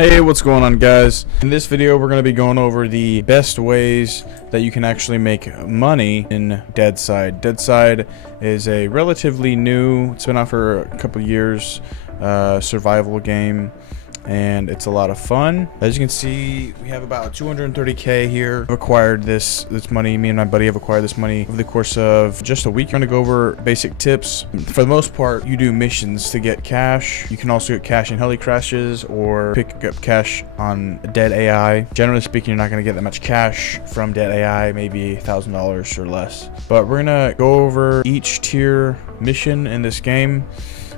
Hey, what's going on, guys? In this video we're going to be going over the best ways that you can actually make money in DEADSIDE. DEADSIDE is a relatively new, it's been out for a couple years, survival game, and it's a lot of fun. As you can see, we have about 230k here. I've acquired this money. Me and my buddy have acquired this money over the course of just a week. I'm going to go over basic tips. For the most part, you do missions to get cash. You can also get cash in heli crashes or pick up cash on dead AI. Generally speaking, you're not going to get that much cash from dead AI, maybe $1,000 or less. But we're going to go over each tier mission in this game.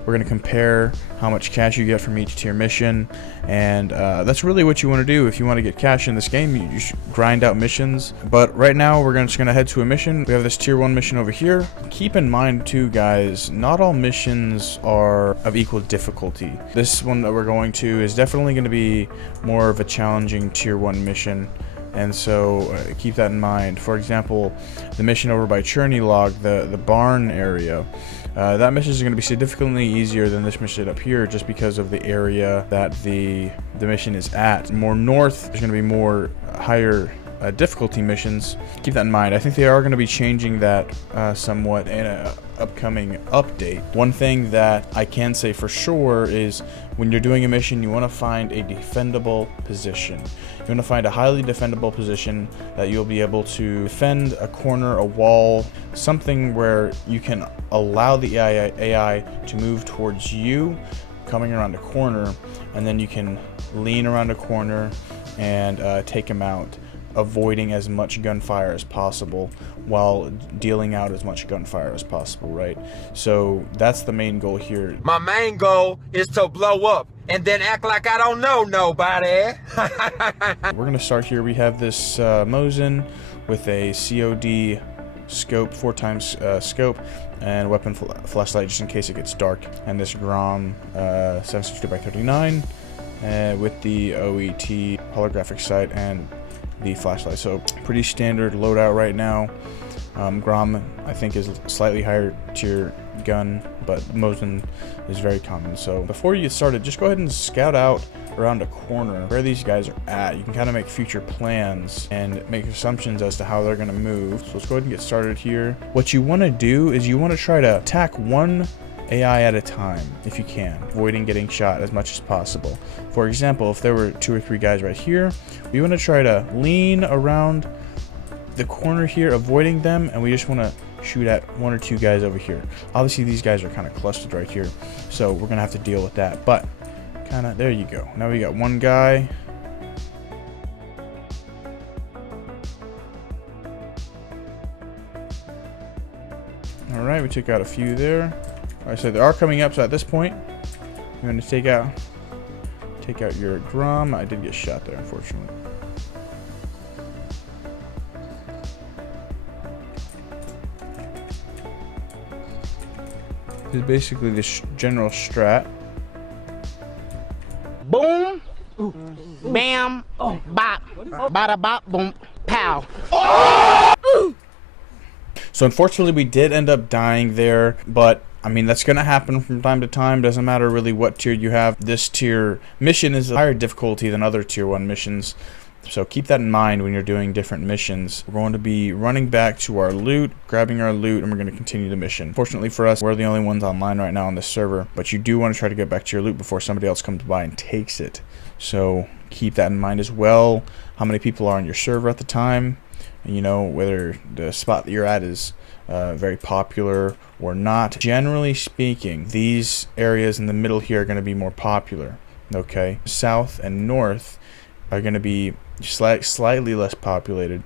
We're going to compare how much cash you get from each tier mission, and that's really what you want to do. If you want to get cash in this game, you should grind out missions. But right now we're just going to head to a mission. We have this tier 1 mission over here. Keep in mind too, guys, not all missions are of equal difficulty. This one that we're going to is definitely going to be more of a challenging tier 1 mission, and so keep that in mind. For example, the mission over by Churney Log, the barn area, that mission is going to be significantly easier than this mission up here, just because of the area that the mission is at. More north, there's going to be more higher difficulty missions. Keep that in mind. I think they are going to be changing that somewhat in a upcoming update. One thing that I can say for sure is when you're doing a mission, you want to find a defendable position. You want to find a highly defendable position that you'll be able to defend a corner, a wall, something where you can allow the AI to move towards you, coming around a corner, and then you can lean around a corner and take him out, avoiding as much gunfire as possible while dealing out as much gunfire as possible, right? So that's the main goal here. My main goal is to blow up and then act like I don't know nobody. We're gonna start here. We have this Mosin with a COD scope, 4x scope, and weapon flashlight just in case it gets dark, and this Grom 762x39 with the OET holographic sight and the flashlight. So pretty standard loadout right now. Grom, I think, is slightly higher tier gun, but Mosin is very common. So before you get started, just go ahead and scout out around a corner where these guys are at. You can kind of make future plans and make assumptions as to how they're going to move. So let's go ahead and get started here. What you want to do is you want to try to attack one AI at a time if you can, avoiding getting shot as much as possible. For example, if there were 2 or 3 guys right here, we want to try to lean around the corner here, avoiding them, and we just want to shoot at 1 or 2 guys over here. Obviously these guys are kind of clustered right here, so we're gonna have to deal with that, but kind of, there you go. Now we got 1 guy. All right, we took out a few there. Like I said, they are coming up, so at this point I'm going to take out your Grom. I did get shot there, unfortunately. This is basically the general strat. Boom, bam, bop, bada bop, boom, pow. So unfortunately we did end up dying there, but I mean, that's going to happen from time to time. Doesn't matter really what tier you have. This tier mission is a higher difficulty than other tier 1 missions, so keep that in mind when you're doing different missions. We're going to be running back to our loot, grabbing our loot, and we're going to continue the mission. Fortunately for us, we're the only ones online right now on this server, but you do want to try to get back to your loot before somebody else comes by and takes it. So keep that in mind as well. How many people are on your server at the time, and you know whether the spot that you're at is very popular or not. Generally speaking, these areas in the middle here are going to be more popular. Okay, south and north are going to be slightly less populated.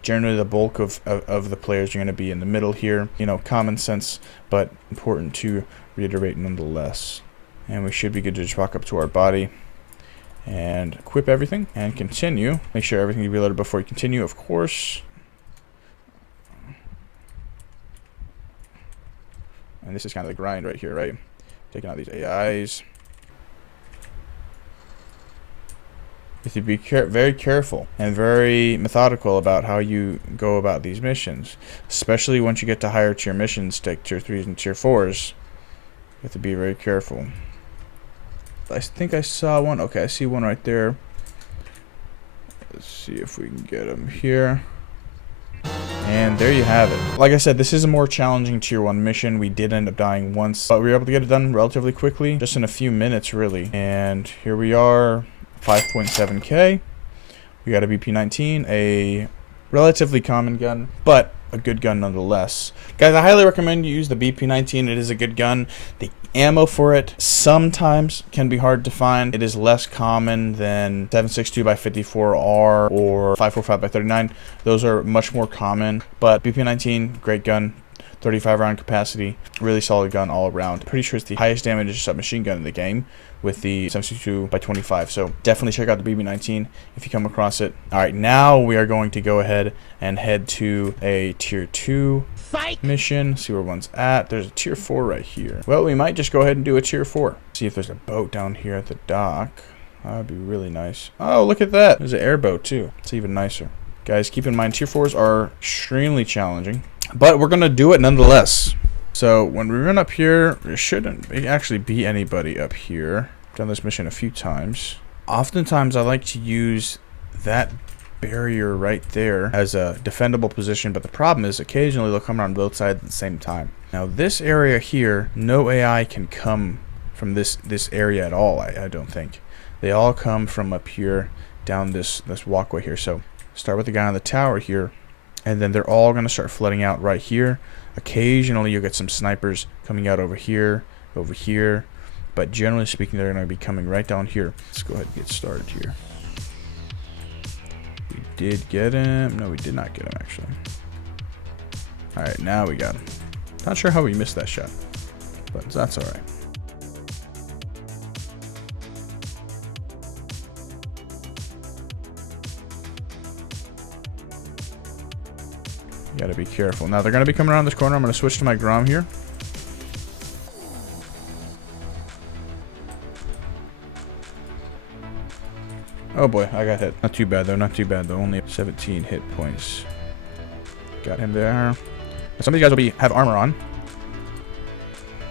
Generally the bulk of the players are going to be in the middle here. You know, common sense, but important to reiterate nonetheless. And we should be good to just walk up to our body and equip everything and continue. Make sure everything is reloaded before you continue, of course. And this is kind of the grind right here, right? Taking out these AIs. You have to be very careful and very methodical about how you go about these missions, especially once you get to higher tier missions, like tier 3s and tier 4s. You have to be very careful. I think I saw one. Okay, I see one right there. Let's see if we can get him here. And there you have it. Like I said, this is a more challenging tier 1 mission. We did end up dying once, but we were able to get it done relatively quickly, just in a few minutes really. And here we are, 5.7k. We got a BP-19, a relatively common gun, but a good gun nonetheless. Guys, I highly recommend you use the BP-19. It is a good gun. The ammo for it sometimes can be hard to find. It is less common than 7.62x54R or 5.45x39. Those are much more common, but BP-19, great gun. 35 round capacity, really solid gun all around. Pretty sure it's the highest damage submachine gun in the game with the 7.62x25. So definitely check out the BP-19 if you come across it. All right, now we are going to go ahead and head to a tier 2 mission. See where one's at. There's a tier 4 right here. Well, we might just go ahead and do a tier 4. See if there's a boat down here at the dock. That would be really nice. Oh, look at that. There's an airboat too. It's even nicer. Guys, keep in mind tier 4s are extremely challenging, but we're gonna do it nonetheless. So when we run up here, there shouldn't actually be anybody up here. I've done this mission a few times. Oftentimes I like to use that barrier right there as a defendable position, but the problem is occasionally they'll come around both sides at the same time. Now this area here, no AI can come from this area at all, I don't think. They all come from up here down this walkway here. So start with the guy on the tower here, and then they're all going to start flooding out right here. Occasionally you'll get some snipers coming out over here, but generally speaking they're going to be coming right down here. Let's go ahead and get started here. We did get him. No, we did not get him actually. Alright, now we got him. Not sure how we missed that shot, but that's alright. Gotta be careful. Now they're gonna be coming around this corner. I'm gonna switch to my Grom here. Oh boy, I got hit. Not too bad though, not too bad though. Only 17 hit points. Got him there. Some of these guys will have armor on,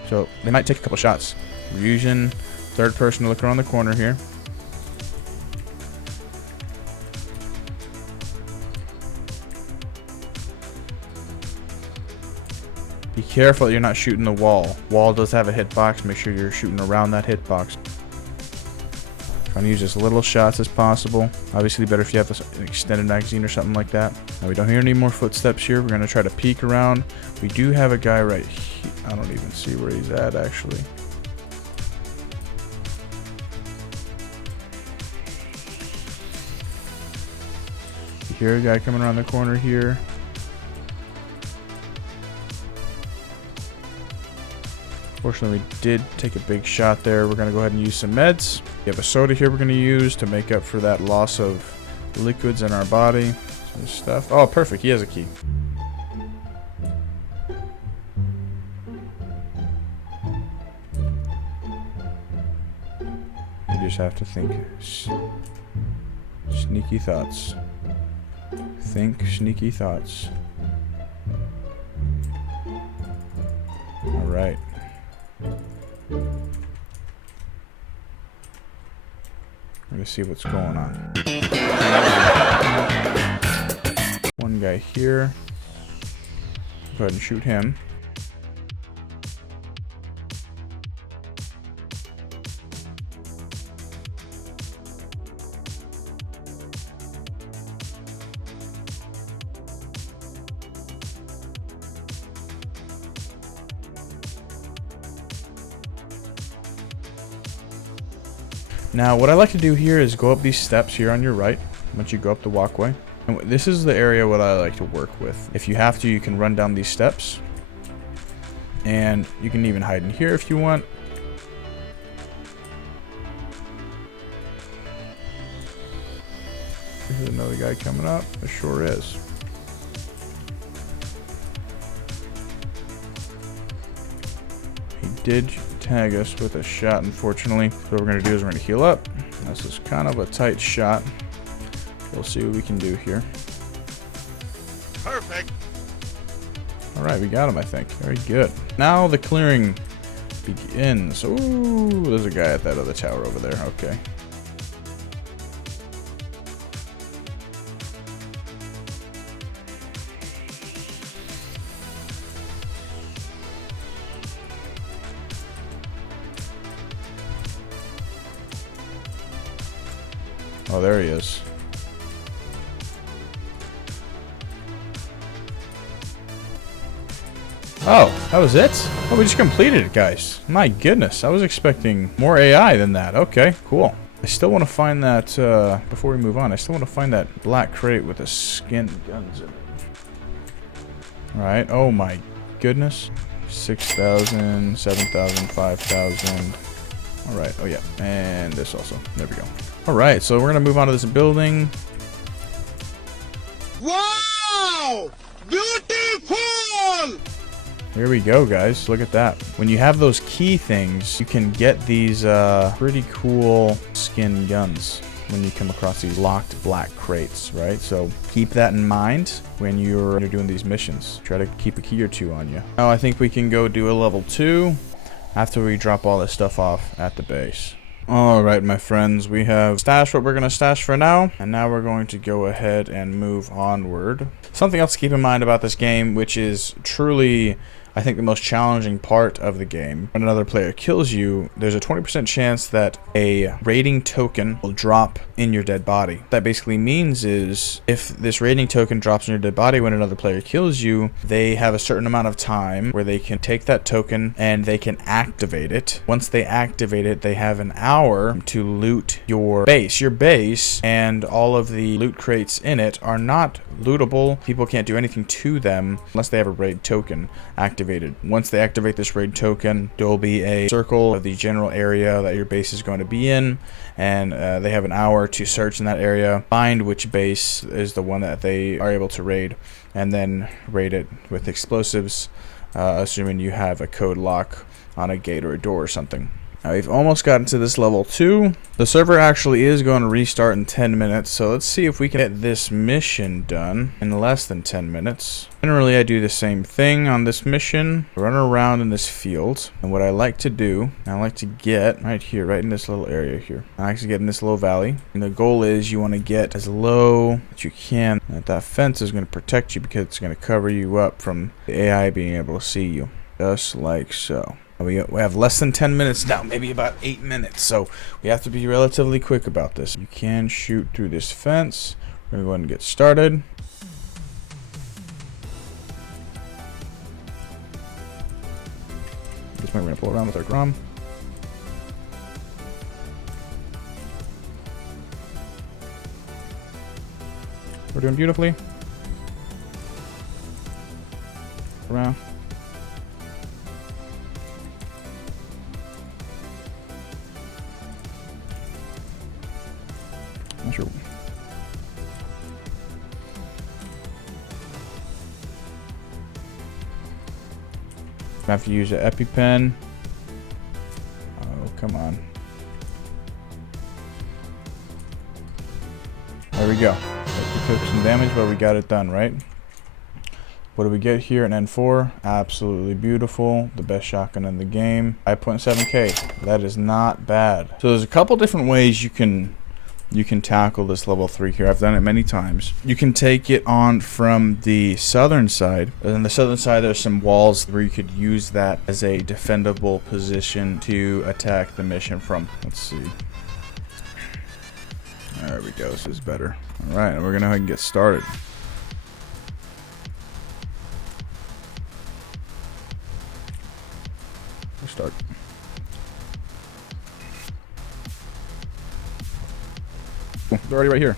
so they might take a couple shots. We're using third person to look around the corner here. Be careful that you're not shooting the wall. Wall does have a hitbox. Make sure you're shooting around that hitbox. Trying to use as little shots as possible. Obviously better if you have an extended magazine or something like that. Now we don't hear any more footsteps here. We're going to try to peek around. We do have a guy right here. I don't even see where he's at actually. You hear a guy coming around the corner here. Fortunately, we did take a big shot there. We're going to go ahead and use some meds. We have a soda here we're going to use to make up for that loss of liquids in our body. Some stuff. Oh, perfect. He has a key. You just have to think. Sneaky thoughts. Think sneaky thoughts. All right. Let me see what's going on. One guy here. Go ahead and shoot him. Now, what I like to do here is go up these steps here on your right, once you go up the walkway. And this is the area what I like to work with. If you have to, you can run down these steps. And you can even hide in here if you want. There's another guy coming up. There sure is. He did tag us with a shot, unfortunately. So what we're going to do is we're going to heal up. This is kind of a tight shot. We'll see what we can do here. Perfect. All right, we got him, I think. Very good. Now the clearing begins. Ooh, there's a guy at that other tower over there. Okay. Oh, there he is. Oh, that was it? Oh, we just completed it, guys. My goodness, I was expecting more AI than that. Okay, cool. I still want to find that, before we move on, I still want to find that black crate with the skin guns in it. Alright, oh my goodness. 6,000, 7,000, 5,000. Alright, oh yeah, and this also. There we go. Alright, so we're going to move on to this building. Wow! Beautiful! Here we go, guys. Look at that. When you have those key things, you can get these pretty cool skin guns when you come across these locked black crates, right? So keep that in mind when you're doing these missions. Try to keep a key or two on you. Now I think we can go do a level 2 after we drop all this stuff off at the base. Alright, my friends, we have stashed what we're going to stash for now, and now we're going to go ahead and move onward. Something else to keep in mind about this game, which is truly, I think, the most challenging part of the game. When another player kills you, there's a 20% chance that a raiding token will drop in your dead body. What that basically means is if this raiding token drops in your dead body when another player kills you, they have a certain amount of time where they can take that token and they can activate it. Once they activate it, they have an hour to loot your base. Your base and all of the loot crates in it are not lootable. People can't do anything to them unless they have a raid token activated. Once they activate this raid token, there will be a circle of the general area that your base is going to be in, and they have an hour to search in that area, find which base is the one that they are able to raid, and then raid it with explosives, assuming you have a code lock on a gate or a door or something. Now we've almost gotten to this level 2. The server actually is going to restart in 10 minutes, so let's see if we can get this mission done in less than 10 minutes. Generally I do the same thing on this mission, run around in this field, and what I like to do, I like to get right here, right in this little area here. I like to get in this little valley, and the goal is you want to get as low as you can. That fence is going to protect you because it's going to cover you up from the AI being able to see you, just like so. We have less than 10 minutes now, maybe about 8 minutes, so we have to be relatively quick about this. You can shoot through this fence. We're going to go ahead and get started. This point we're going to pull around with our Grom. We're doing beautifully. Around. Not sure. I have to use an EpiPen. Oh, come on. There we go. We took some damage, but we got it done, right? What do we get here in N4? Absolutely beautiful. The best shotgun in the game. 5.7K. That is not bad. So there's a couple different ways you can tackle this level 3 here. I've done it many times. You can take it on from the southern side. And on the southern side, there's some walls where you could use that as a defendable position to attack the mission from. Let's see. There we go. This is better. All right, and we're going to go ahead and get started. Let's start. They're already right here.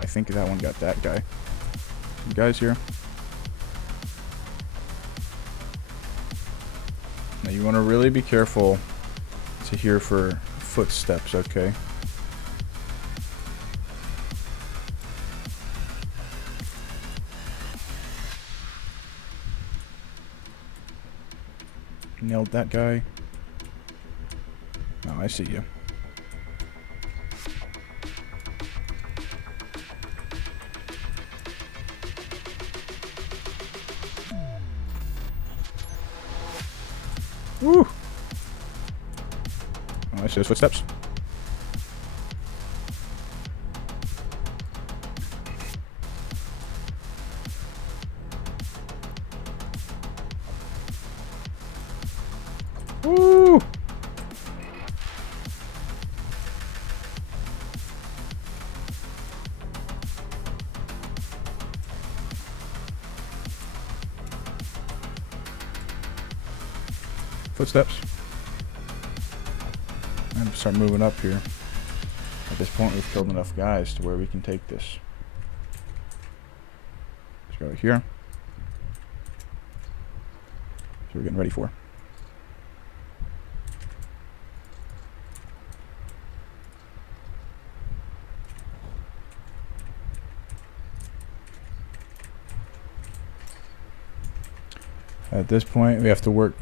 I think that one got that guy. Some guys here. Now you want to really be careful to hear for footsteps, okay? Nailed that guy. Oh, I see you. Woo. Oh, I see those footsteps. Woo. Footsteps. And start moving up here. At this point, we've killed enough guys to where we can take this. Let's go here. So we're getting ready for. At this point, we have to work.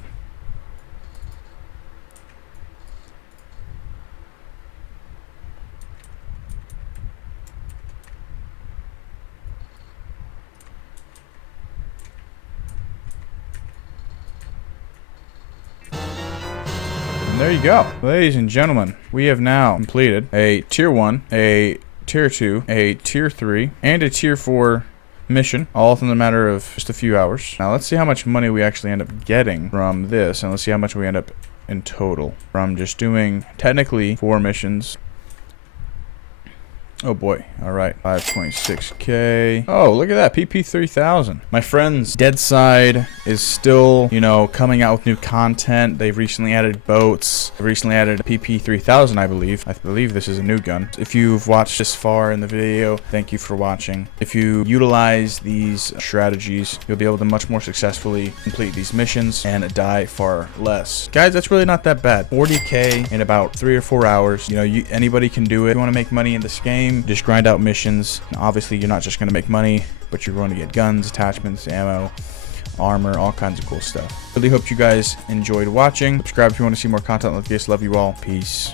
And there you go. Ladies and gentlemen, we have now completed a tier 1, a tier 2, a tier 3, and a tier 4 mission, all within a matter of just a few hours. Now let's see how much money we actually end up getting from this, and let's see how much we end up in total from just doing technically 4 missions. Oh boy. Alright. 5.6k. Oh, look at that. PP 3000. My friends, DEADSIDE is still, you know, coming out with new content. They've recently added boats. They've recently added PP 3000, I believe. I believe this is a new gun. If you've watched this far in the video, thank you for watching. If you utilize these strategies, you'll be able to much more successfully complete these missions and die far less. Guys, that's really not that bad. 40k in about 3 or 4 hours. You know, anybody can do it. If you want to make money in this game, just grind out missions. Now, obviously, you're not just going to make money, but you're going to get guns, attachments, ammo, armor, all kinds of cool stuff. Really hope you guys enjoyed watching. Subscribe if you want to see more content like this. Love you all. Peace.